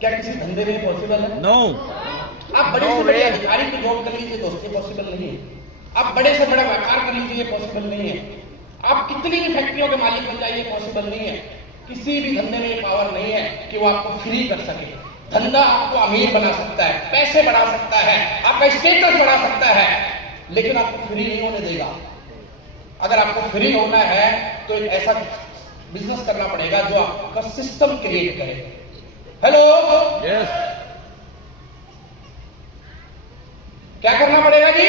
क्या किसी धंधे में पॉसिबल है? नो। आप बड़े से बड़े अधिकारी की जॉब कर लीजिए दोस्त, ये पॉसिबल नहीं है। आप बड़े से बड़ा व्यापार कर लीजिए, ये पॉसिबल नहीं है। आप कितनी भी फैक्ट्रियों के मालिक बन जाइए, पॉसिबल नहीं है। किसी भी धंधे में पावर नहीं है कि वो आपको फ्री कर सके। धंधा आपको अमीर बना सकता है, पैसे बढ़ा सकता है, आपका स्टेटस बढ़ा सकता है, लेकिन आपको फ्री नहीं होने देगा। अगर आपको फ्री होना है तो एक ऐसा बिजनेस करना पड़ेगा जो आपका सिस्टम क्रिएट करे। Hello, yes. क्या करना पड़ेगा जी?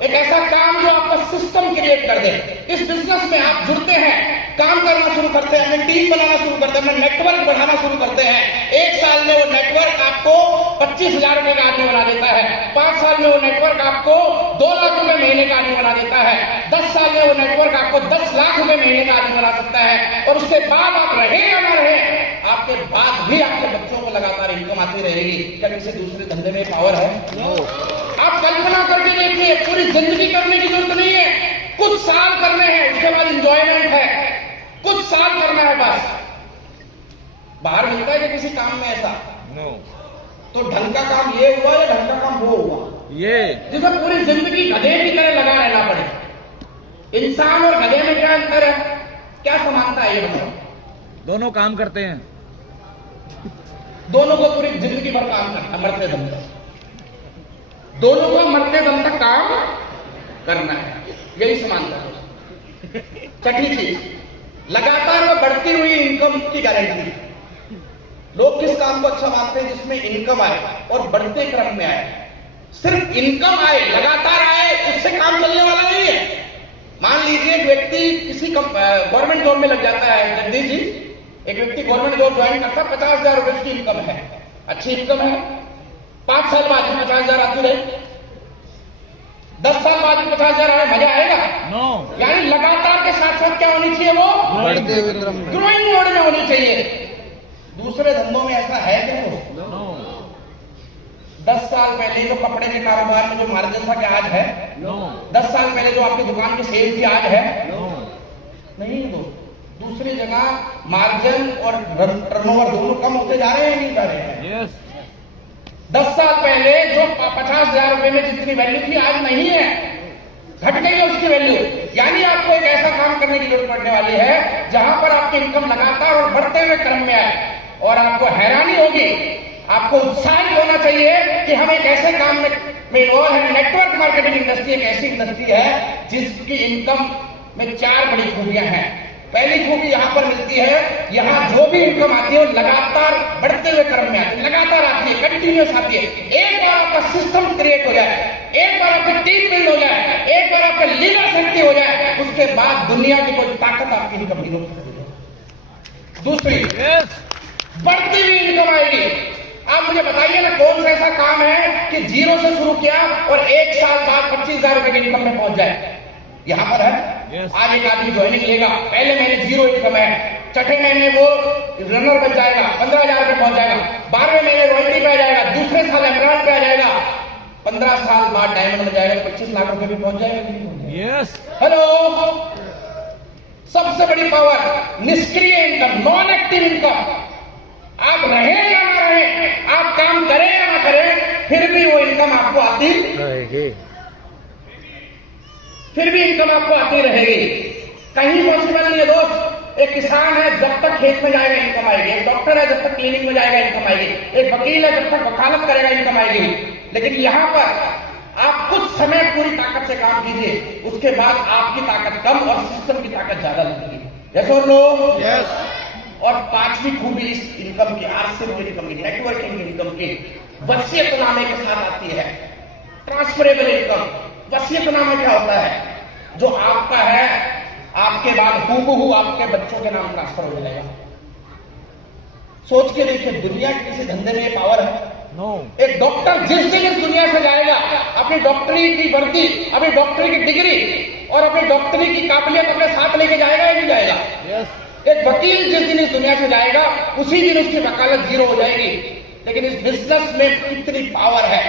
एक ऐसा काम जो आपका सिस्टम क्रिएट कर दे। इस बिजनेस में आप जुड़ते हैं, काम करना शुरू करते हैं, अपनी टीम बनाना शुरू करते हैं, अपना नेटवर्क बढ़ाना शुरू करते हैं। 1 साल में वो नेटवर्क आपको 25,000 रुपए का आदमी बना देता है। 5 साल में वो नेटवर्क आपको 2 लाख रुपए महीने का आदमी बना देता है। 10 साल में वो नेटवर्क आपको 10 लाख रुपए महीने का आदमी बना सकता है। और उसके बाद आप रहे या ना रहे, आपके बाद भी आपके बच्चों को लगातार इनकम आती रहेगी। क्या किसी दूसरे धंधे में पावर है? नो। आप कल्पना करके देखिए, पूरी जिंदगी करने की जरूरत नहीं है, कुछ साल करने हैं, उसके बाद इंजॉयमेंट है। कुछ साल करना है बस। बाहर मिलता है कि किसी काम में ऐसा? नो। तो ढंग का काम ये हुआ या ढंग का काम वो हुआ? ये जिसे पूरी जिंदगी गधे की तरह लगा रहना पड़े। इंसान और गधे में क्या अंतर है? क्या समानता है ये बताओ? दोनों काम करते हैं। दोनों को पूरी जिंदगी भर काम करना, मरते दम तक। दोनों को मरते दम तक काम करना है, यही समानता है। छठी चीज, लगातार वो बढ़ती हुई इनकम की गारंटी। लोग किस काम को अच्छा मानते हैं? जिसमें इनकम आए और बढ़ते क्रम में आए। सिर्फ इनकम आए, लगातार आए, उससे काम चलने वाला नहीं है। मान लीजिए एक व्यक्ति किसी गवर्नमेंट जॉब में लग जाता है। जगदीश जी, एक व्यक्ति गवर्नमेंट जॉब ज्वाइन करता है, 50,000 रुपए की इनकम है, अच्छी इनकम है। 5 साल बाद 50,000 आती रहे, 10 साल बाद 50,000 आए, मजा आएगा? नो। यानी लगातार के साथ साथ क्या होनी चाहिए? वो बढ़ते हुए क्रम में, ग्रोइंग मोड में होनी चाहिए। दूसरे धंधों में ऐसा है क्या? नो। 10 साल पहले जो कपड़े के कारोबार में जो मार्जिन था, क्या आज है? नो। 10 साल पहले जो आपकी दुकान की सेल थी, आज है? नो। नहीं दोस्त, दूसरी जगह मार्जिन और टर्नओवर दोनों कम होते जा रहे हैं, नहीं जा रहे हैं? यस। 10 साल पहले जो 50,000 रुपए में जितनी वैल्यू थी, आज नहीं है, घट गई है उसकी वैल्यू। यानी आपको एक ऐसा काम करने की जरूरत पड़ने वाली है जहां पर आपकी इनकम लगातार और बढ़ते हुए क्रम में आए, और आपको हैरानी होगी, आपको उत्साहित होना चाहिए कि हम एक ऐसे काम में इन्वॉल्व है। नेटवर्क मार्केटिंग इंडस्ट्री एक ऐसी इंडस्ट्री है जिसकी इनकम में 4 बड़ी खूबियां हैं। पहली खूबी यहां पर मिलती है, यहां जो भी इनकम आती है वो लगातार बढ़ते हुए क्रम में आती है, लगातार आती है, कंटिन्यूस आती है। एक बार आपका सिस्टम क्रिएट हो जाए, एक बार आपकी टीम बिल्ड हो जाए, एक बार आपका लीडर शक्ति हो जाए, उसके बाद दुनिया की कोई ताकत आपकी इनकम नहीं रोक सकती। दूसरी, बढ़ती हुई इनकम आएगी। आप मुझे बताइए ना, कौन सा ऐसा काम है कि 0 से शुरू किया और 1 साल बाद 25,000 रुपए की इनकम में पहुंच जाए? यहां पर है। आज एक आदमी ज्वाइनिंग लेगा, पहले महीने 0 इनकम है, छठे महीने वो रनर बन जाएगा, 15,000 रुपए पहुंच जाएगा, 12वें महीने रॉयल्टी पे आ जाएगा, दूसरे साल एमराल्ड पे आ जाएगा, 15 साल बाद डायमंड बन जाएगा, 25 लाख रुपए भी पहुंच जाएगा। यस। हेलो, सबसे बड़ी पावर निष्क्रिय इनकम, नॉन एक्टिव इनकम। आप रहे या ना रहे, आप काम करें या ना करें, फिर भी वो इनकम आपको आती रहेगी, फिर भी इनकम आपको आती रहेगी। कहीं पॉसिबल नहीं है दोस्त। एक किसान है, जब तक खेत में जाएगा इनकम आएगी। एक डॉक्टर है, जब तक क्लिनिक में जाएगा इनकम आएगी। एक वकील है, जब तक वकालत करेगा इनकम आएगी। लेकिन यहां पर आप कुछ समय पूरी ताकत से काम कीजिए, उसके बाद आपकी ताकत कम और सिस्टम की ताकत ज्यादा लगेगी। यस और नो? यस। और 5वीं खूबी इस इनकम की, आरसीएम इनकम की, नेटवर्किंग इनकम की, वसीयतनामे के साथ आती है। Transferable income. वसीयतनामा क्या होता है? जो आपका है, आपके बाद हूबहू आपके बच्चों के नाम ट्रांसफर हो जाएगा। सोच के देखिए, दुनिया के किसी धंधे में ये पावर है? नो। एक डॉक्टर जिस दिन इस दुनिया से जाएगा, अपनी डॉक्टरी की वर्दी, अपनी डॉक्टरी की डिग्री और अपनी डॉक्टरी की काबिलियत अपने साथ लेके जाएगा या नहीं जाएगा? यस। एक वकील जिस दिन इस दुनिया से जाएगा, उसी दिन उसकी वकालत 0 हो जाएगी। लेकिन इस बिजनेस में कितनी पावर है।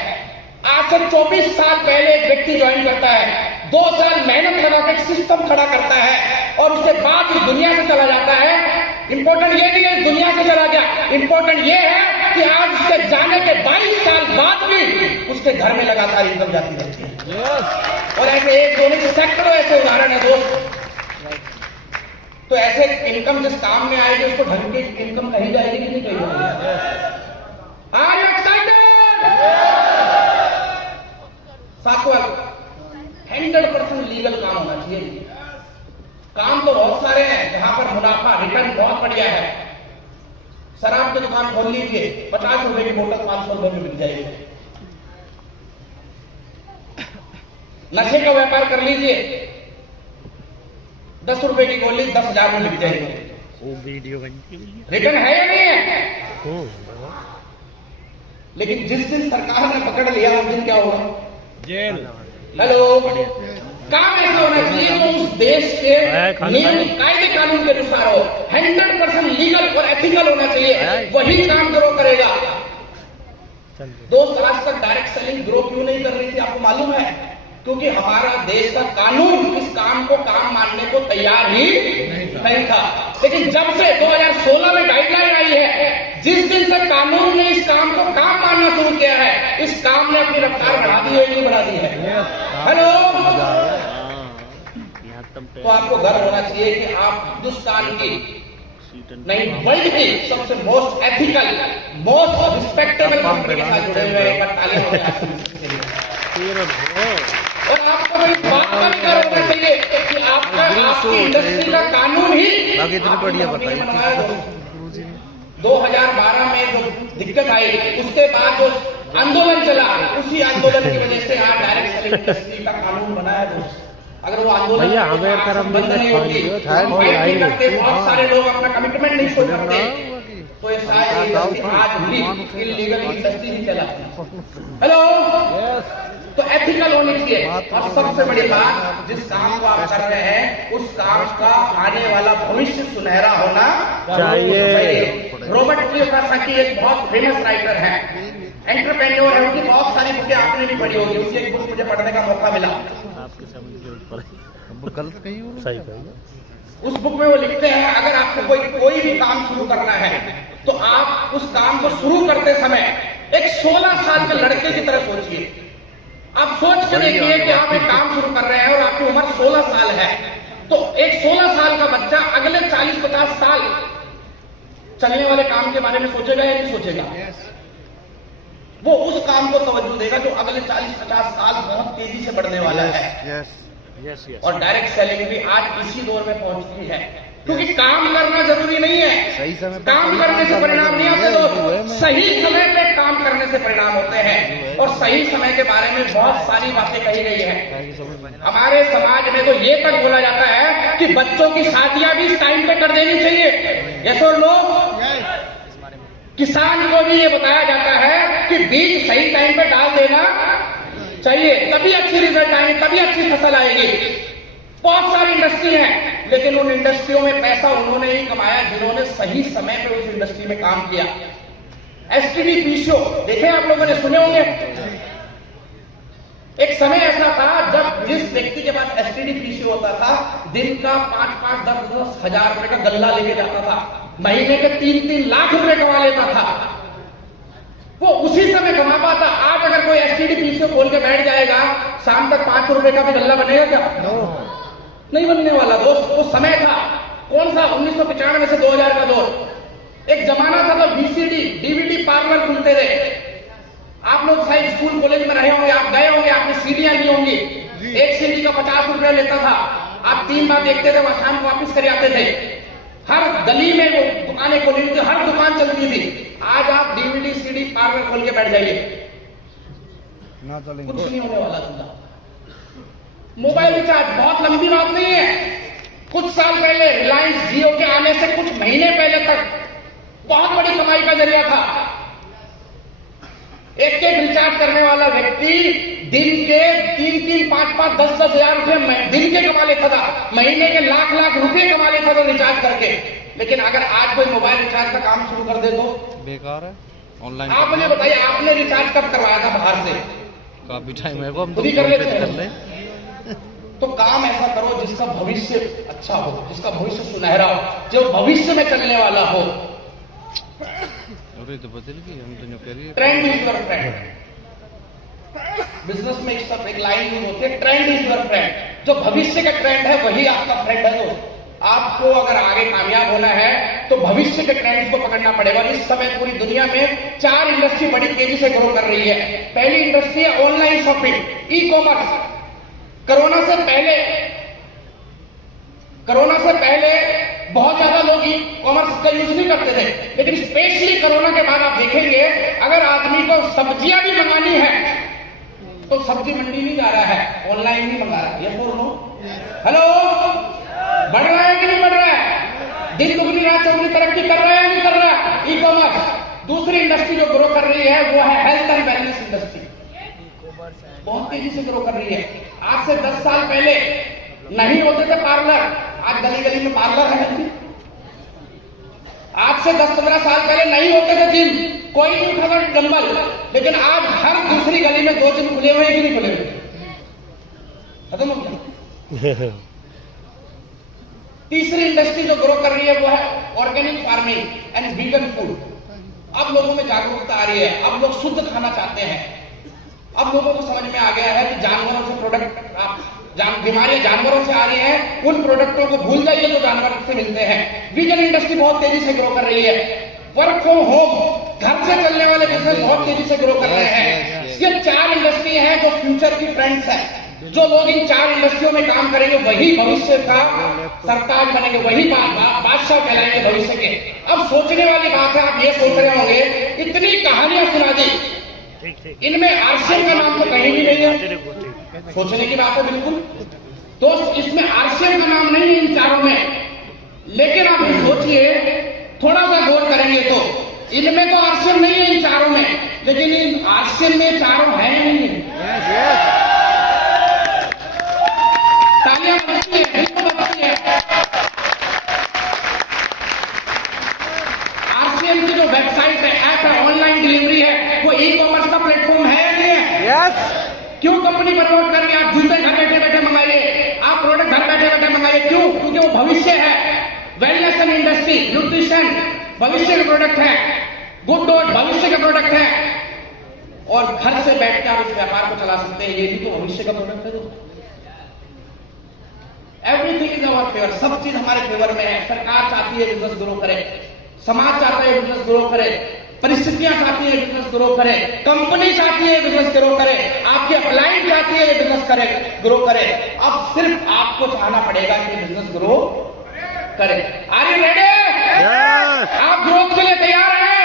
आज से 24 साल पहले एक व्यक्ति ज्वाइन करता है, 2 साल मेहनत लगा के सिस्टम खड़ा करता है और उसके बाद इस दुनिया से चला जाता है। इंपॉर्टेंट ये नहीं है इस दुनिया से चला गया, इंपॉर्टेंट ये है कि आज उसके जाने के 22 साल बाद भी उसके घर में लगातार इनकम जाती रहती है। और ऐसे एक दो नहीं सैकड़ों ऐसे उदाहरण है दोस्त। तो ऐसे इनकम जिस काम में आएगी उसको ढंग की इनकम कही जाएगी कि नहीं कही जाएगी? Are you excited? सातवां 100% लीगल काम होना चाहिए। काम तो बहुत सारे हैं जहां पर मुनाफा रिटर्न बहुत बढ़िया है। शराब की दुकान खोल लीजिए, 50 रुपए की बोतल 500 रुपए में बिक जाएगी। नशे का व्यापार कर लीजिए, 10 रुपए की गोली 10,000 में बिक जाएगी। रिटर्न है या नहीं है? लेकिन जिस दिन सरकार ने पकड़ लिया उस दिन क्या होगा? जेल। हेलो, काम ऐसा होना चाहिए जो उस देश के नियम कायदे कानून के अनुसार हो, 100% लीगल और एथिकल होना चाहिए, वही काम करेगा। दोस्त, आज तक डायरेक्ट सेलिंग ग्रो क्यों नहीं कर रही थी आपको मालूम है? क्योंकि हमारा देश का कानून इस काम को काम मानने को तैयार ही नहीं था। लेकिन जब से 2016 में गाइडलाइन आई है, जिस दिन से कानून ने इस काम को काम मानना शुरू किया है, इस काम ने अपनी रफ्तार बढ़ा दी है, नहीं बढ़ा दी है? हेलो, तो आपको गर्व होना चाहिए कि आप हिंदुस्तान की नहीं वर्ल्ड की सबसे most ethical, most respectable company के साथ जुड़े हुए हैं। और आपको बड़ी बात का भी गर्व होना चाहिए कि आपकी इंडस्ट्री का कानून ही इतनी बढ़िया बताया। 2012 में जो दिक्कत आई, उसके बाद जो आंदोलन चला, उसी आंदोलन की वजह से आज डायरेक्ट सेलिंग इंडस्ट्री का कानून बना है दोस्त। अगर वो आंदोलन बंद नहीं होती, करते बहुत सारे लोग अपना कमिटमेंट नहीं छोड़ सकते, तो ये शायद आज भी इलीगल इंडस्ट्री ही चलाती है। हेलो, तो एथिकल होनी चाहिए। और सबसे बड़ी बात, जिस काम को आप कर रहे हैं उस काम का आने वाला भविष्य सुनहरा होना चाहिए। रॉबर्ट कियोसाकी एक बहुत फेमस राइटर है, एंटरप्रेन्योर है, उनकी बहुत सारी बुकें आपने भी पढ़ी होगी। उसकी एक बुक मुझे पढ़ने का मौका मिला। गलत कही, सही कही। उस बुक में वो लिखते हैं, अगर आपको कोई भी काम शुरू करना है तो आप उस काम को शुरू करते समय एक 16 साल के लड़के की तरह सोचिए। आप सोच के देखिए कि आप एक काम शुरू कर रहे हैं और आपकी उम्र 16 साल है, तो एक 16 साल का बच्चा अगले 40-50 साल चलने वाले काम के बारे में सोचेगा या नहीं सोचेगा? वो उस काम को तवज्जो देगा जो अगले 40-50 साल बहुत तेजी से बढ़ने वाला है। और डायरेक्ट सेलिंग भी आज इसी दौर में पहुंच चुकी है, क्योंकि काम करना जरूरी नहीं है, सही समय काम करने से परिणाम नहीं आते दोस्त, सही समय पे काम करने से परिणाम होते हैं। और सही समय के बारे में बहुत सारी बातें कही गई है। हमारे समाज में तो ये तक बोला जाता है कि बच्चों की शादियां भी इस टाइम पे कर देनी चाहिए। यस और नो? किसान को भी ये बताया जाता है कि बीज सही टाइम पे डाल देना चाहिए, तभी अच्छी रिजल्ट आएंगे, तभी अच्छी फसल आएगी। बहुत सारी इंडस्ट्री हैं, लेकिन उन इंडस्ट्रियों में पैसा उन्होंने ही कमाया जिन्होंने सही समय पे उस इंडस्ट्री में काम किया। एसटीडी पीसीओ देखे आप लोगों ने, सुने होंगे। एक समय ऐसा था जब जिस व्यक्ति के पास एसटीडी पीसीओ होता था, दिन का 5-5, 10-10 हजार रुपए का गल्ला लेके जाता था, महीने के 3-3 लाख रुपए कमा लेता था। वो उसी समय कमा पाता। आज अगर कोई एसटीडी पीसीओ खोल के बैठ जाएगा, शाम तक 5 रुपए का भी गल्ला बनेगा क्या? नहीं बनने वाला दोस्त। वो समय था, कौन सा? 1995 से 2000 का दौर। एक जमाना था तो वीसीडी डीवीडी पार्लर खुलते थे। आप लोग शायद स्कूल कॉलेज में रहे होंगे, आप गए होंगे, आपने सीडियां ली होंगी। एक सीडी का 50 रुपया लेता था, आप 3 बार देखते थे, वहां शाम को वापिस कर आते थे। हर गली में वो दुकानें खोली थी, हर दुकान चलती थी। आज आप डीवीडी सीडी पार्लर खोल के बैठ जाइए, कुछ नहीं होने वाला था। मोबाइल रिचार्ज बहुत लंबी बात नहीं है। कुछ साल पहले रिलायंस जियो के आने से कुछ महीने पहले तक बहुत बड़ी कमाई का जरिया था। एक रिचार्ज करने वाला व्यक्ति दिन के 3-3, 5-5, 10-10 हजार रुपए दिन के कमा लेता था, महीने के लाख रुपए कमा लेता था रिचार्ज करके। लेकिन अगर आज कोई मोबाइल रिचार्ज का काम शुरू कर दे तो बेकार है। ऑनलाइन आप मुझे बताइए, आपने रिचार्ज कब करवाया था बाहर से? काफी टाइम है, हम तो कर लेते हैं। तो काम ऐसा करो जिसका भविष्य अच्छा हो, जिसका भविष्य सुनहरा हो, जो भविष्य में चलने वाला हो। अरे तो बदल गई, हम तो जो कह रही है trend is your friend. Business में एक सब एक लाइन यूज होती है, ट्रेंड इज योर फ्रेंड। जो भविष्य का ट्रेंड है वही आपका फ्रेंड है दोस्त। आपको अगर आगे कामयाब होना है तो भविष्य के ट्रेंड्स को पकड़ना पड़ेगा। इस समय पूरी दुनिया में 4 इंडस्ट्री बड़ी तेजी से ग्रो कर रही है। पहली इंडस्ट्री है online shopping, e commerce. Corona से पहले बहुत ज्यादा लोग ई कॉमर्स का यूज नहीं करते थे, लेकिन स्पेशली कोरोना के बाद आप देखेंगे अगर आदमी को सब्जियां भी मंगानी है तो सब्जी मंडी नहीं जा रहा है, ऑनलाइन नहीं मंगा रहा है। ये बोल लो, हेलो, बढ़ रहा है कि नहीं बढ़ रहा है? दिन दुगनी रात चौगुनी तरक्की कर रहा है नहीं कर रहा है ई कॉमर्स। दूसरी इंडस्ट्री जो ग्रो कर रही है वो है हेल्थ एंड वेलनेस इंडस्ट्री, बहुत तेजी से ग्रो कर रही है। आज से 10 साल पहले नहीं होते थे पार्लर, आज गली गली में पार्लर है। आज से 10-15 साल पहले नहीं होते थे जिम, कोई नहीं उठाता डंबल, लेकिन आज हर दूसरी गली में 2 जिम खुले हुए हैं कि नहीं खुले हुए? खत्म हो गया। तीसरी इंडस्ट्री जो ग्रो कर रही है वो है organic farming and vegan food. अब लोगों में जागरूकता आ रही है, अब लोग शुद्ध खाना चाहते हैं। अब लोगों को समझ में आ गया है कि जानवरों से प्रोडक्ट बीमारियां जानवरों से आ रही हैं, उन प्रोडक्टों को भूल जाइए जो जानवर से मिलते हैं। वीगन इंडस्ट्री बहुत तेजी से ग्रो कर रही है। वर्क फ्रॉम होम, घर से चलने वाले बिजनेस बहुत तेजी से ग्रो कर रहे हैं। ये 4 इंडस्ट्री है जो फ्यूचर की ट्रेंड्स है। जो लोग इन 4 इंडस्ट्रियों में काम करेंगे वही भविष्य का सरताज बनेंगे, वही बादशाह कहलाएंगे भविष्य के। अब सोचने वाली बात है, आप ये सोच रहे होंगे इतनी कहानियां सुना दी, इनमें आरसीएम का नाम तो कहीं भी नहीं है। सोचने की बात है बिल्कुल। तो इसमें आरसीएम का नाम नहीं है इन 4 में, लेकिन आप सोचिए, थोड़ा सा गौर करेंगे तो इनमें तो आरसीएम नहीं है इन 4 में, लेकिन इन आरसीएम में 4 है नहीं है। तालियां बजती है, बिल्कुल बजती है। आरसीएम की जो वेबसाइट है, ऐप है, ऑनलाइन डिलीवरी है, वो ई कॉमर्स का प्लेटफॉर्म है या नहीं है? यस। क्यों कंपनी प्रमोट कर रही है? आप जूते घर बैठे बैठे मंगाइए, आप प्रोडक्ट घर बैठे बैठे मंगाइए। क्यों? क्योंकि वो भविष्य है। वेलनेस एंड इंडस्ट्री, न्यूट्रिशन भविष्य का प्रोडक्ट है, गुड डॉट भविष्य का प्रोडक्ट है, और घर से बैठ कर आप इस व्यापार को चला सकते हैं, ये भी तो भविष्य का प्रोडक्ट है। एवरीथिंग इज अवर फेवर, सब चीज हमारे फेवर में है। सरकार चाहती है बिजनेस ग्रो करे, समाज चाहता है बिजनेस ग्रो करे, परिस्थितियां चाहती है बिजनेस ग्रो करे, कंपनी चाहती है बिजनेस ग्रो करे, आपके अपलाइन चाहती है बिजनेस ग्रो करे। अब सिर्फ आपको चाहना पड़ेगा कि बिजनेस ग्रो करे। Are you ready? आप ग्रोथ के लिए तैयार हैं?